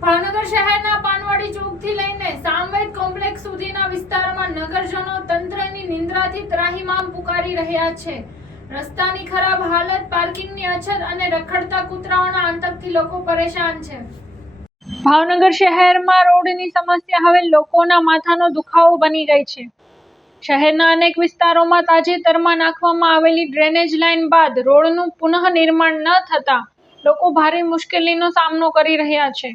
ભાવનગર શહેરના પાનવાડી ચોકથી લઈને સામવેદ કોમ્પ્લેક્સ સુધીના વિસ્તારમાં નગરજનો તંત્રની નિંદ્રાથી ત્રાહિમામ પુકારી રહ્યા છે. રસ્તાની ખરાબ હાલત, પાર્કિંગની અછત અને રખડતા કૂતરાઓના આતંકથી લોકો પરેશાન છે. ભાવનગર શહેરમાં રોડની સમસ્યા હવે લોકોના માથાનો દુખાવો બની ગઈ છે. શહેરના અનેક વિસ્તારોમાં તાજેતરમાં નાખવામાં આવેલી ડ્રેનેજ લાઇન બાદ રોડનું પુનઃનિર્માણ ન થતા લોકો ભારે મુશ્કેલીનો સામનો કરી રહ્યા છે.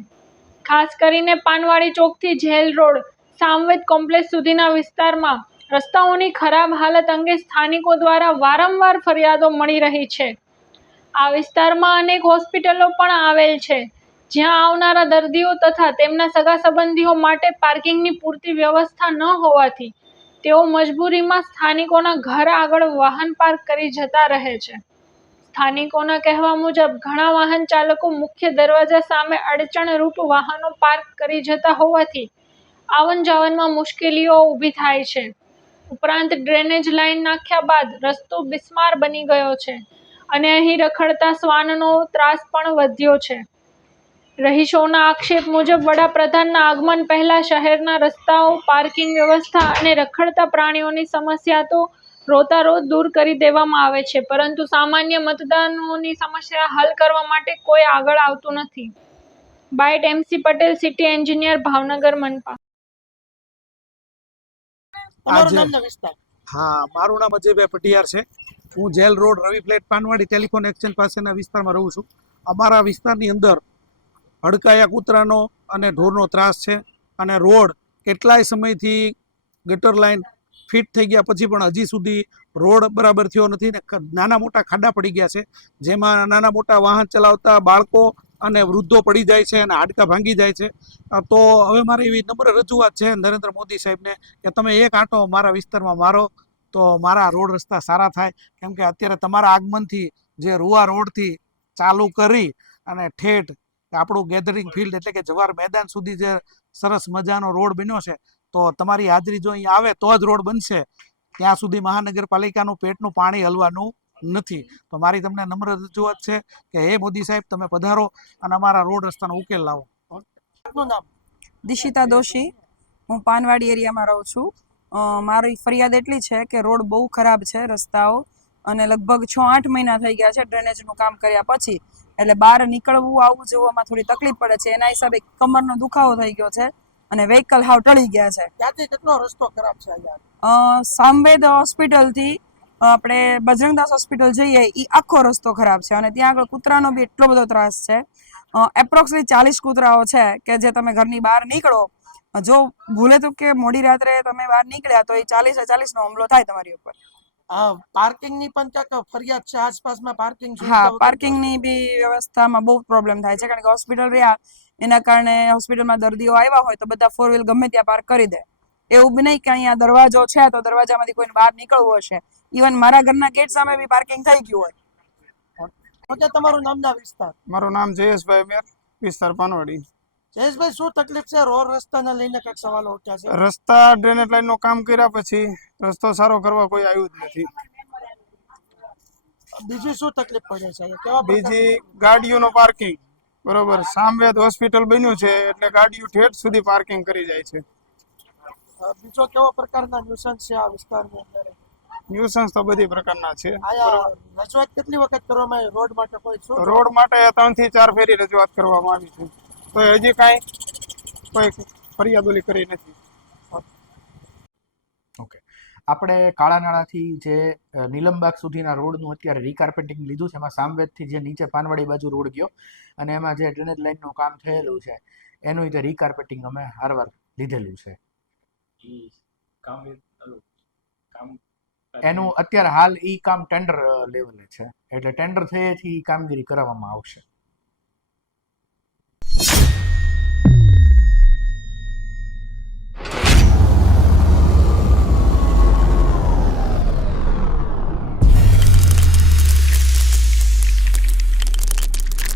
ખાસ કરીને પાનવાડી ચોકથી જેલ રોડ, સામવેદ કોમ્પ્લેક્સ સુધીના વિસ્તારમાં રસ્તાઓની ખરાબ હાલત અંગે સ્થાનિકો દ્વારા વારંવાર ફરિયાદો મળી રહી છે. આ વિસ્તારમાં અનેક હોસ્પિટલો પણ આવેલ છે, જ્યાં આવનારા દર્દીઓ તથા તેમના સગા સંબંધીઓ માટે પાર્કિંગની પૂરતી વ્યવસ્થા ન હોવાથી તેઓ મજબૂરીમાં સ્થાનિકોના ઘર આગળ વાહન પાર્ક કરી જતા રહે છે. સ્થાનિકોના કહેવા મુજબ ઘણા વાહન ચાલકો મુખ્ય દરવાજા સામે અડચણરૂપ વાહનો પાર્ક કરી જતા હોવાથી આવન જાવનમાં મુશ્કેલીઓ ઊભી થાય છે. ઉપરાંત ડ્રેનેજ લાઇન નાખ્યા બાદ રસ્તો બિસ્માર બની ગયો છે અને અહીં રખડતા શ્વાનનો ત્રાસ પણ વધ્યો છે. રહીશોના આક્ષેપ મુજબ વડાપ્રધાનના આગમન પહેલા શહેરના રસ્તાઓ, પાર્કિંગ વ્યવસ્થા અને રખડતા પ્રાણીઓની સમસ્યા તો રોજ દૂર કરી દેવામાં આવે છે, પરંતુ સામાન્ય મતદારોની સમસ્યા હલ કરવા માટે કોઈ આગળ આવતું નથી. Bite MC Patel, city engineer, Bhavnagar, મનપા. હા, મારું નામ અજયભાઈ પટિયાર છે. હું jail road, Ravi flat, Panwadi telephone exchange પાસેના વિસ્તારમાં રહું છું. અમારા વિસ્તારની અંદર હડકાયા કૂતરાનો અને ઢોરનો ત્રાસ છે અને રોડ કેટલાય સમયથી ગટર લાઇન ફિટ થઈ ગયા પછી પણ હજી સુધી રોડ બરાબર થયો નથી ને નાના મોટા ખાડા પડી ગયા છે, જેમાં નાના મોટા વાહન ચલાવતા બાળકો અને વૃદ્ધો પડી જાય છે અને હાડકા ભાંગી જાય છે. તો હવે મારી એવી નમ્ર રજૂઆત છે નરેન્દ્ર મોદી સાહેબને કે તમે એક આંટો મારા વિસ્તારમાં મારો તો મારા રોડ રસ્તા સારા થાય. કેમ કે અત્યારે તમારા આગમનથી જે રૂવા રોડથી ચાલુ કરી અને ઠેઠ આપણું ગેધરિંગ ફિલ્ડ એટલે કે જવાહર મેદાન સુધી જે સરસ મજાનો રોડ બન્યો છે, તો તમારી હાજરી જો અહીંયા આવે તો જ રોડ બનશે. ત્યાં સુધી મહાનગરપાલિકાનું પેટનું પાણી હલવાનું નથી. તો મારી તમને નમ્ર રજૂઆત છે કે હે મોદી સાહેબ, તમે પધારો અને અમારા રોડ રસ્તાનો ઉકેલ લાવો. દિશિતા દોશી, હું પાનવાડી એરિયામાં રહું છું. મારી ફરિયાદ એટલી છે કે રોડ બહુ ખરાબ છે, રસ્તાઓ, અને લગભગ 6-8 મહિના થઈ ગયા છે ડ્રેનેજનું કામ કર્યા પછી. એટલે બહાર નીકળવું, આવવું જવામાં થોડી તકલીફ પડે છે. એના હિસાબે કમરનો દુખાવો થઈ ગયો છે અને વ્હીકલ હાવ ટળી ગયા છે. ત્યાંથી કેટલો રસ્તો ખરાબ છે? સામવેદ હોસ્પિટલથી આપણે બજરંગદાસ હોસ્પિટલ જઈએ એ આખો રસ્તો ખરાબ છે અને ત્યાં આગળ કૂતરાનો બી એટલો બધો ત્રાસ છે. એપ્રોક્સલી 40 કૂતરાઓ છે કે જે તમે ઘરની બહાર નીકળો, જો ભૂલે તો કે મોડી રાત્રે તમે બહાર નીકળ્યા તો એ 40-40 નો હુમલો થાય તમારી ઉપર. પાર્કિંગની પણ ક્યાંક ફરિયાદ છે આસપાસમાં? પાર્કિંગ? હા, પાર્કિંગની બી વ્યવસ્થામાં બહુ પ્રોબ્લેમ થાય છે, કારણ કે હોસ્પિટલ રહ્યા એના કારણે હોસ્પિટલમાં દર્દીઓ આવ્યા હોય તો બધા 4 વ્હીલ ગમે ત્યાં પાર્ક કરી દે. એવું બી નહીં કે અહીંયા દરવાજો છે તો દરવાજામાંથી કોઈને બહાર નીકળવું હશે. ઇવન મારા ઘરના ગેટ સામે બી પાર્કિંગ થઈ ગયું હોય. તમારું નામના વિસ્તાર? મારું નામ જયેશભાઈ મેર, વિસ્તાર પાનવાડી. જયેશભાઈ, શું તકલીફ છે? રોડ રસ્તાને લઈને કઈક સવાલો ઉઠ્યા છે. રસ્તા ડ્રેનેજ લાઈન નું કામ કર્યા પછી રસ્તો સારો કરવા કોઈ આવ્યું જ નથી. બીજી શું તકલીફ પડે છે? બીજી ગાડીઓનું પાર્કિંગ. બરોબર, સામવેદ હોસ્પિટલ બન્યું છે એટલે ગાડીઓ ઠેઠ સુધી પાર્કિંગ કરી જાય છે. બીજો કેવા પ્રકારના ન્યુસન્સ છે આ વિસ્તારની અંદર? ન્યુસન્સ તો બધી પ્રકારના છે. રજૂઆત કેટલી વખત કરવામાં આવી રોડ માટે? રોડ માટે 3 થી 4 ફેરી રજૂઆત કરવામાં આવી છે, તો હજી કોઈ ફરિયાદ કરી નથી. ઓકે, આપણે કાળાનાળાથી જે નીલમબાગ સુધીના રોડનું અત્યારે રીકાર્પેટિંગ લીધું છે. એમાં સામવેદથી જે નીચે પાનવાડી બાજુ રોડ ગયો અને એમાં જે ડ્રેનેજ લાઇનનું કામ થયેલું છે એનું તે રીકાર્પેટિંગ અમે હારવાર લીધેલું છે. એનું અત્યારે હાલ ઈ કામ ટેન્ડર લેવલે છે, એટલે ટેન્ડર થયેથી કામગીરી કરાવવામાં આવશે.